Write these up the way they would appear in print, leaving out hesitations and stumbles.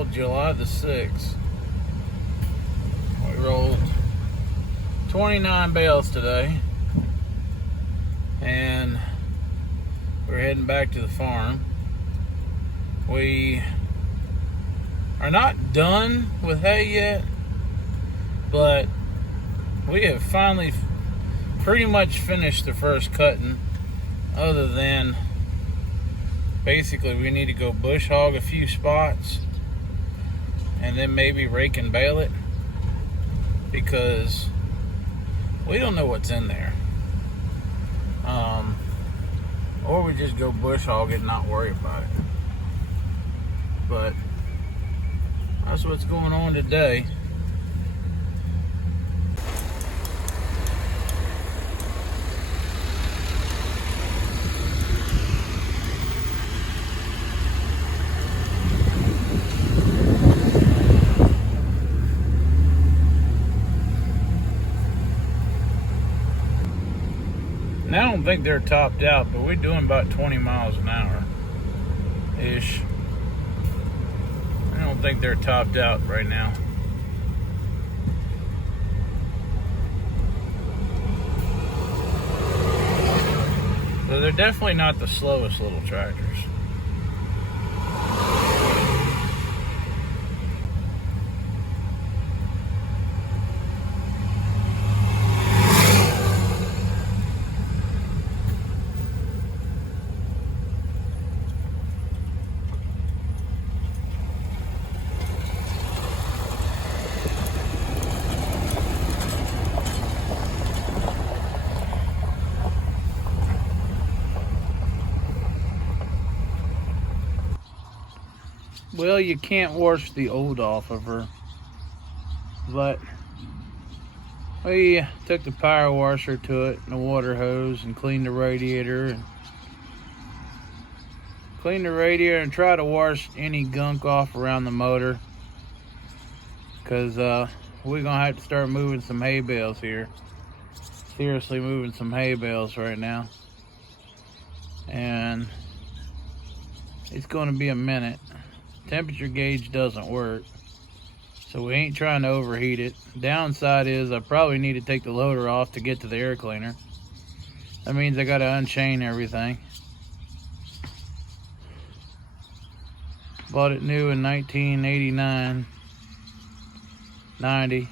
Well, July the 6th, we rolled 29 bales today, and we're heading back to the farm. We are not done with hay yet, but we have finally pretty much finished the first cutting, other than basically we need to go bush hog a few spots and then maybe rake and bale it, because we don't know what's in there. Or we just go bush hog it and not worry about it. But that's what's going on today. Now I don't think they're topped out, but we're doing about 20 miles an hour ish. I don't think they're topped out right now. So they're definitely not the slowest little tractors. Well, you can't wash the old off of her, but we took the power washer to it and the water hose and cleaned the radiator and try to wash any gunk off around the motor, because we're gonna have to start moving some hay bales here. Seriously moving some hay bales right now, and it's gonna be a minute. Temperature gauge doesn't work, so we ain't trying to overheat it. Downside is I probably need to take the loader off to get to the air cleaner. That means I gotta unchain everything. Bought it new in 1989, 90.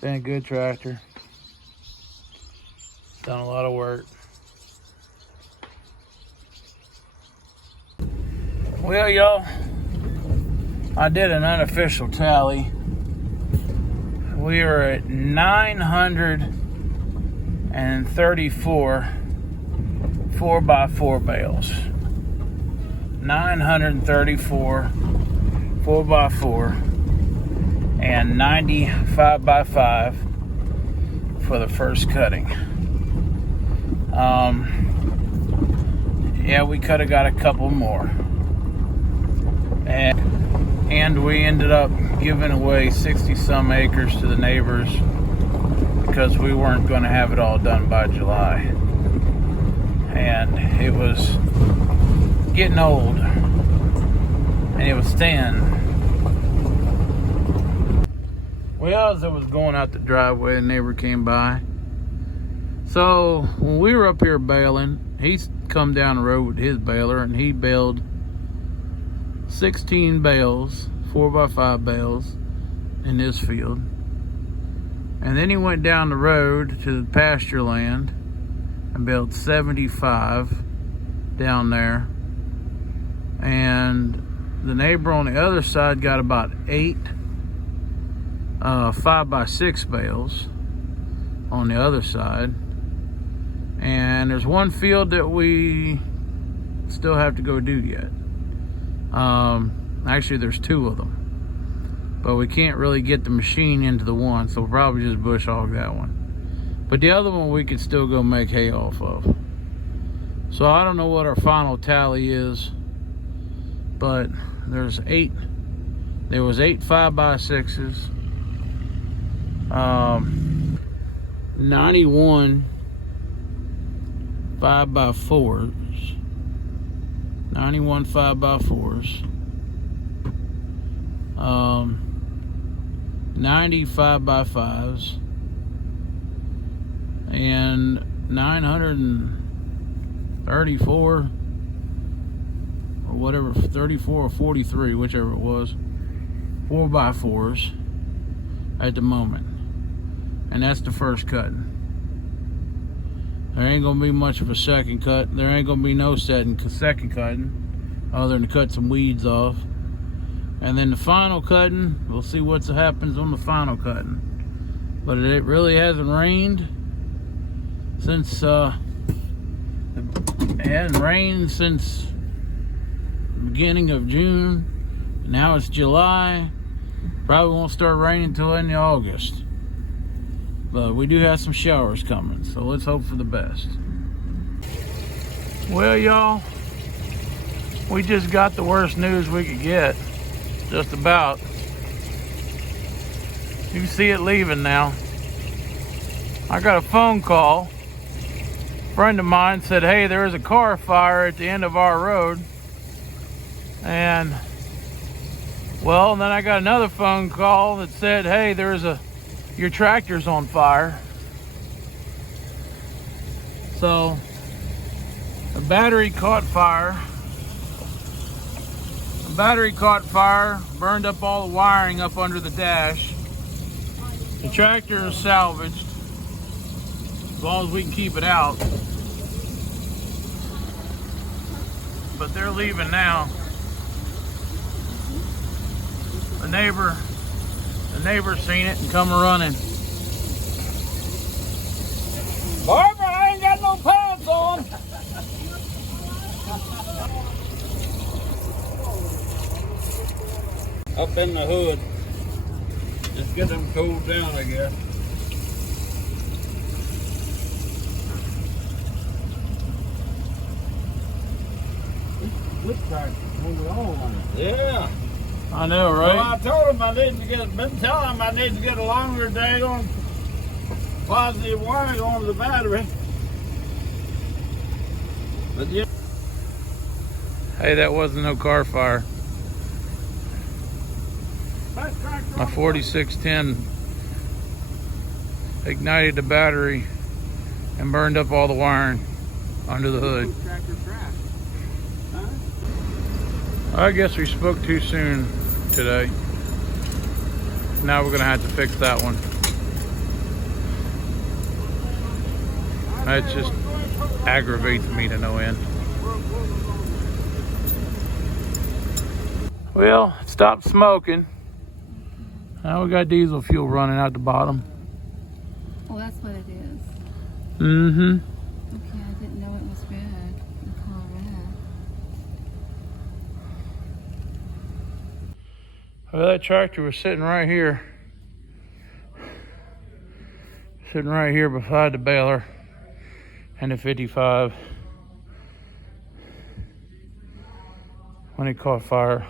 Been a good tractor. Done a lot of work. Well, y'all, I did an unofficial tally. We are at 934 4x4 bales. 934 4x4 and 90 5x5 for the first cutting. Yeah, we could have got a couple more. And we ended up giving away 60 some acres to the neighbors because we weren't going to have it all done by July, and it was getting old and it was thin. Well, as I was going out the driveway, a neighbor came by. So when we were up here baling, he's come down the road with his baler and he baled 16 bales, 4x5 bales in this field. And then he went down the road to the pasture land and baled 75 down there. And the neighbor on the other side got about 8 5x6 bales on the other side. And there's one field that we still have to go do yet. Actually, there's 2 of them, but we can't really get the machine into the one, so we'll probably just bush hog that one. But the other one we could still go make hay off of. So I don't know what our final tally is, but there was 8 5x6s, 91 5x4s, 91 5x4s, 90 5x5s, and 934 or whatever, 34 or 43, whichever it was, 4x4s at the moment. And that's the first cutting. There ain't gonna be much of a second cut. There ain't gonna be no second cutting other than to cut some weeds off. And then the final cutting, we'll see what happens on the final cutting. But it really hasn't rained since it hasn't rained since the beginning of June. Now it's July. Probably won't start raining until end of August. But we do have some showers coming, so let's hope for the best. Well, y'all, we just got the worst news we could get. Just about. You can see it leaving now. I got a phone call. A friend of mine said, hey, there is a car fire at the end of our road. And, well, and then I got another phone call that said, hey, your tractor's on fire. So the battery caught fire. The battery caught fire, burned up all the wiring up under the dash. The tractor is salvaged, as long as we can keep it out. But they're leaving now. The neighbor's seen it and come running. Barbara, I ain't got no pants on. Up in the hood. Just get them cooled down, I guess. This tractor moving on. Yeah. I know, right? Well, I told him I need to get a longer daggone positive wire on the battery. But yeah. Hey, that wasn't no car fire. My 4610 ignited the battery and burned up all the wiring under the hood. I guess we spoke too soon today. Now we're gonna have to fix that one. That just aggravates me to no end. Well, it stopped smoking. Now we got diesel fuel running out the bottom. Oh, that's what it is. Mm-hmm. Okay, I didn't know it was red. The color red. Well, that tractor was sitting right here. Sitting right here beside the baler and the 55 when it caught fire.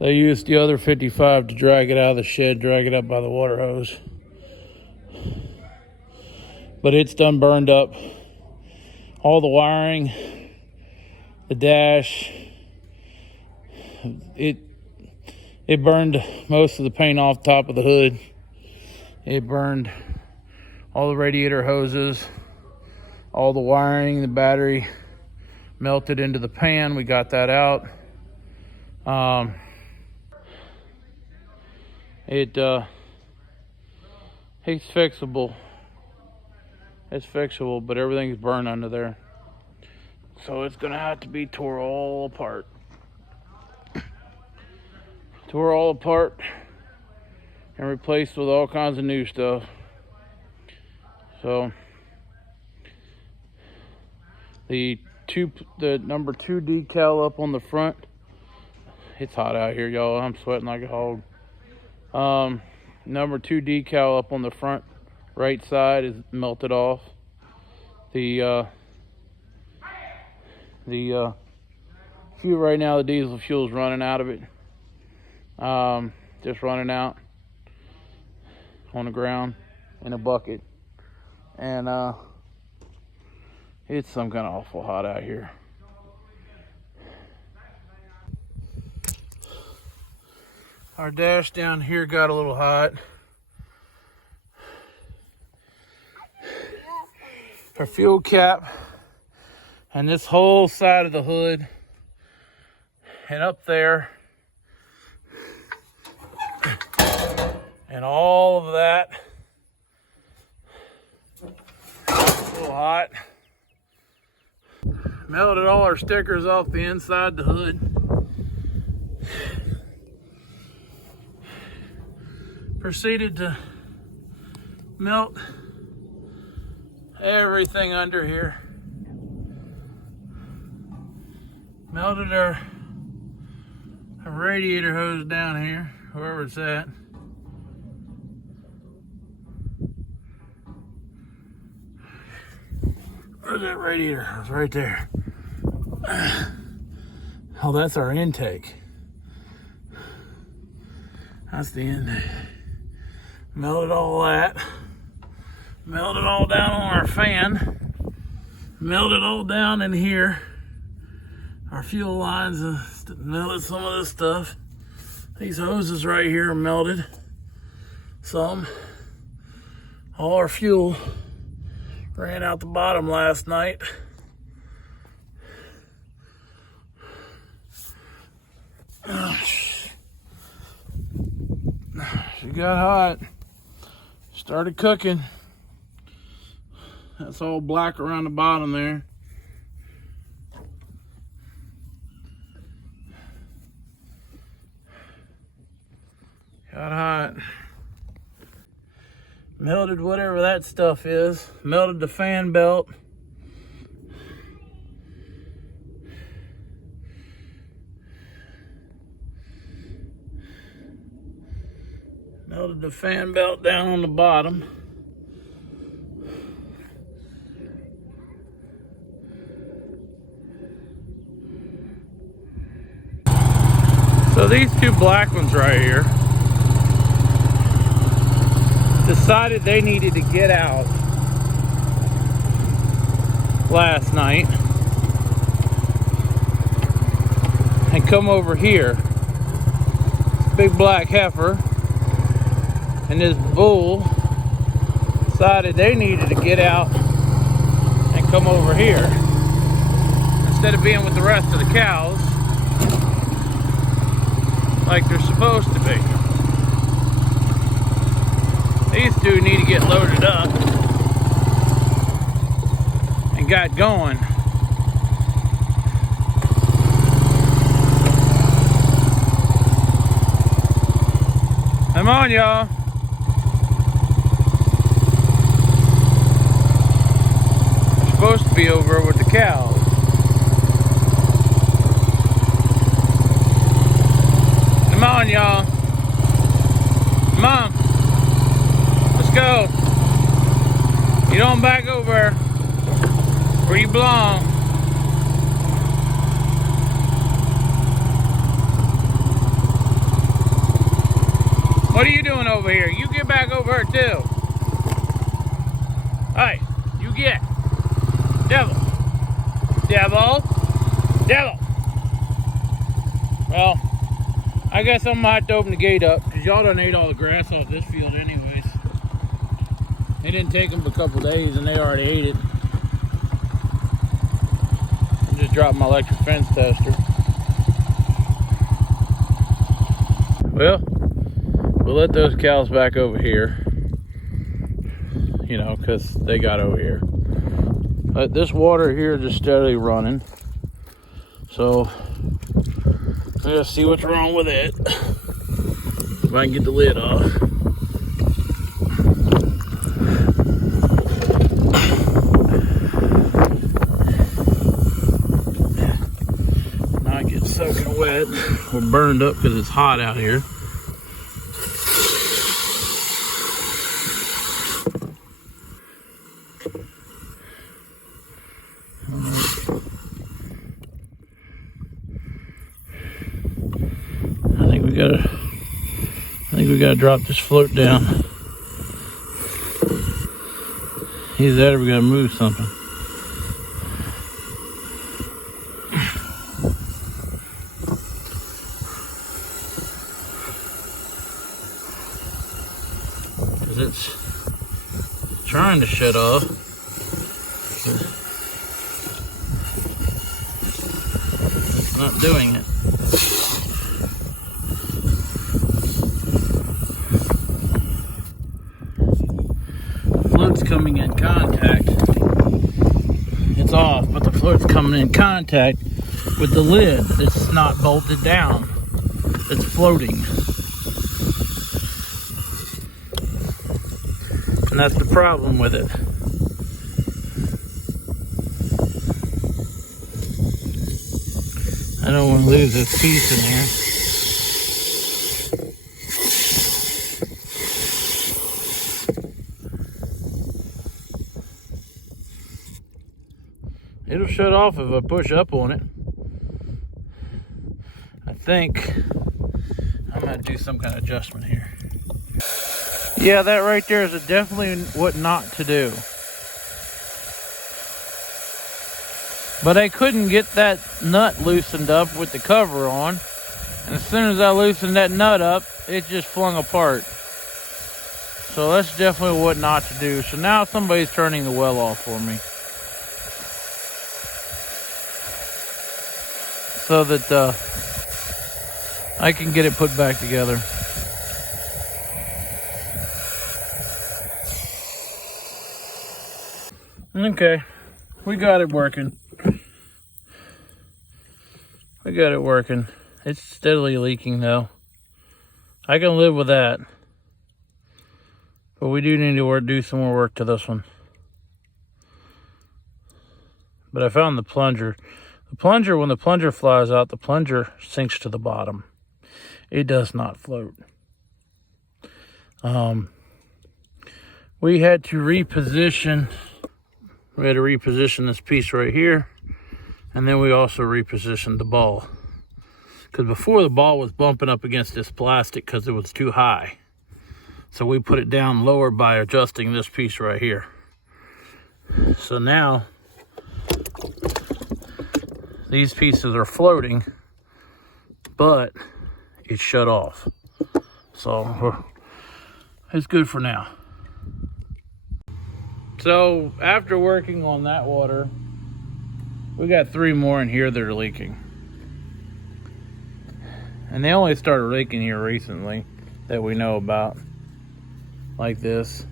They used the other 55 to drag it out of the shed, drag it up by the water hose. But it's done burned up. All the wiring, the dash, it burned most of the paint off top of the hood. It burned all the radiator hoses, all the wiring, the battery melted into the pan. We got that out. It's fixable. It's fixable, but everything's burned under there. So it's gonna have to be tore all apart. Tore all apart and replaced with all kinds of new stuff. So the number 2 decal up on the front. It's hot out here, y'all. I'm sweating like a hog. Number 2 decal up on the front right side is melted off. The fuel right now, the diesel fuel is running out of it. Just running out on the ground in a bucket. And it's some kind of awful hot out here. Our dash down here got a little hot. Our fuel cap and this whole side of the hood and up there and all of that. A little hot. Melted all our stickers off the inside the hood. Proceeded to melt everything under here. Melted our radiator hose down here, wherever it's at. Where's that radiator hose? Right there. Oh, that's our intake. That's the intake. Melted all that. Melted all down on our fan. Melted all down in here. Our fuel lines, melted some of this stuff. These hoses right here are melted. Some. All our fuel ran out the bottom last night. She got hot. Started cooking. That's all black around the bottom there. Got hot. Melted whatever that stuff is. Melted the fan belt. Melted the fan belt down on the bottom. So these two black ones right here decided they needed to get out last night and come over here. Big black heifer and this bull decided they needed to get out and come over here instead of being with the rest of the cows like they're supposed to be. These two need to get loaded up and got going. Come on, y'all. They're supposed to be over with the cows. Come on, y'all. Come on. Let's go. You don't back over where you belong. What are you doing over here? You get back over here too. Hey, you get. Devil. Devil. Devil. Well, I guess I'm gonna have to open the gate up because y'all done ate all the grass off this field anyways. It didn't take them a couple days and they already ate it. I just dropped my electric fence tester. Well, we'll let those cows back over here, you know, because they got over here. But this water here is just steadily running. So, let's see what's wrong with it. If I can get the lid off. Not get soaking wet or burned up because it's hot out here. I think we gotta drop this float down. Either that or we gotta move something. because it's trying to shut off. It's not doing it. Float's coming in contact. It's off, but the float's coming in contact with the lid. It's not bolted down. It's floating. And that's the problem with it. I don't want to lose this piece in here. It'll shut off if I push up on it. I think I'm gonna do some kind of adjustment here. Yeah, that right there is definitely what not to do. But I couldn't get that nut loosened up with the cover on. And as soon as I loosened that nut up, it just flung apart. So that's definitely what not to do. So now somebody's turning the well off for me, so that I can get it put back together. Okay, we got it working. We got it working. It's steadily leaking though. I can live with that. But we do need to do some more work to this one. But I found the plunger. The plunger, when the plunger flies out, the plunger sinks to the bottom. It does not float. We had to reposition this piece right here. And then we also repositioned the ball. Because before, the ball was bumping up against this plastic because it was too high. So we put it down lower by adjusting this piece right here. So now these pieces are floating, but it's shut off. So it's good for now. So after working on that water, we got 3 more in here that are leaking. And they only started leaking here recently that we know about, like this.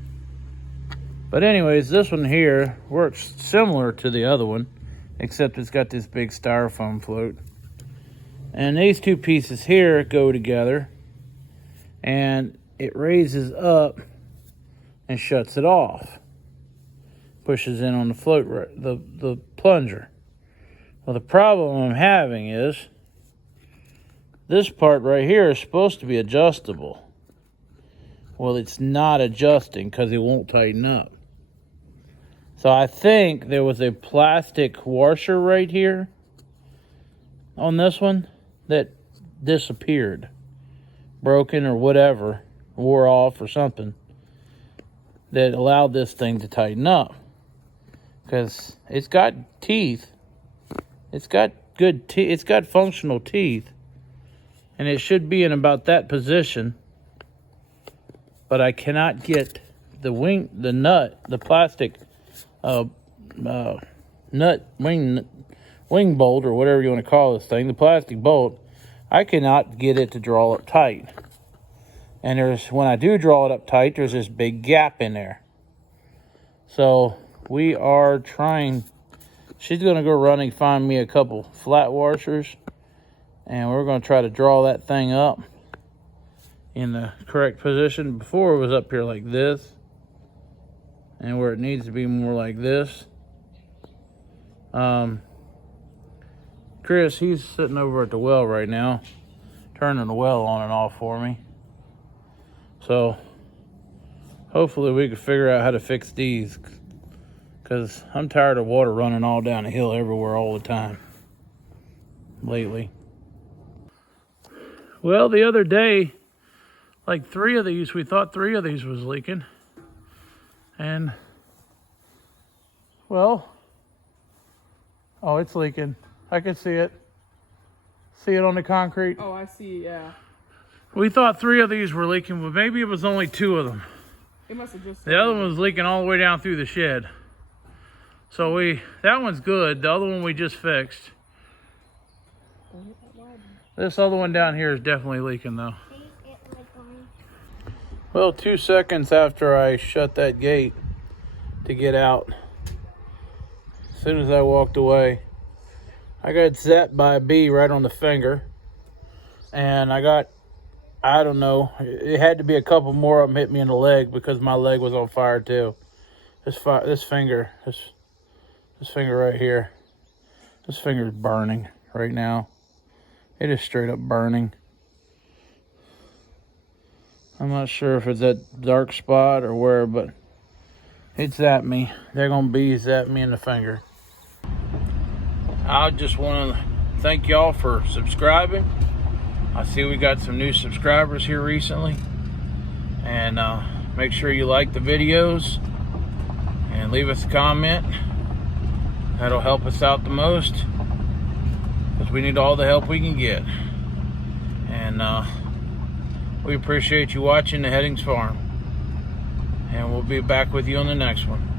But anyways, this one here works similar to the other one, except it's got this big styrofoam float. And these 2 pieces here go together, and it raises up and shuts it off. Pushes in on the float, the plunger. Well, the problem I'm having is this part right here is supposed to be adjustable. Well, it's not adjusting because it won't tighten up. So I think there was a plastic washer right here on this one that disappeared, broken or whatever, wore off or something, that allowed this thing to tighten up. Because it's got teeth. It's got good teeth. It's got functional teeth. And it should be in about that position. But I cannot get the plastic wing bolt, or whatever you want to call this thing, the plastic bolt. I cannot get it to draw up tight. And when I do draw it up tight, there's this big gap in there. So we are trying. She's going to go running, find me a couple flat washers, and we're going to try to draw that thing up in the correct position. Before, it was up here like this, and where it needs to be more like this. Chris, he's sitting over at the well right now, turning the well on and off for me. So hopefully we can figure out how to fix these, because I'm tired of water running all down the hill everywhere all the time lately. Well, the other day, like 3 of these, we thought 3 of these was leaking. And, well, oh, it's leaking. I can see it. See it on the concrete? Oh, I see, yeah. We thought 3 of these were leaking, but maybe it was only 2 of them. It must have just. The other one was leaking all the way down through the shed. So that one's good. The other one we just fixed. This other one down here is definitely leaking though. Well, 2 seconds after I shut that gate to get out, as soon as I walked away, I got zapped by a bee right on the finger. And I don't know, it had to be a couple more of them hit me in the leg because my leg was on fire too. This finger right here, this finger's burning right now. It is straight up burning. I'm not sure if it's that dark spot or where, but it's zapped me. They're gonna be zapped me in the finger. I just want to thank y'all for subscribing. I see we got some new subscribers here recently. And make sure you like the videos and leave us a comment. That'll help us out the most, because we need all the help we can get. And we appreciate you watching the Headings Farm. And we'll be back with you on the next one.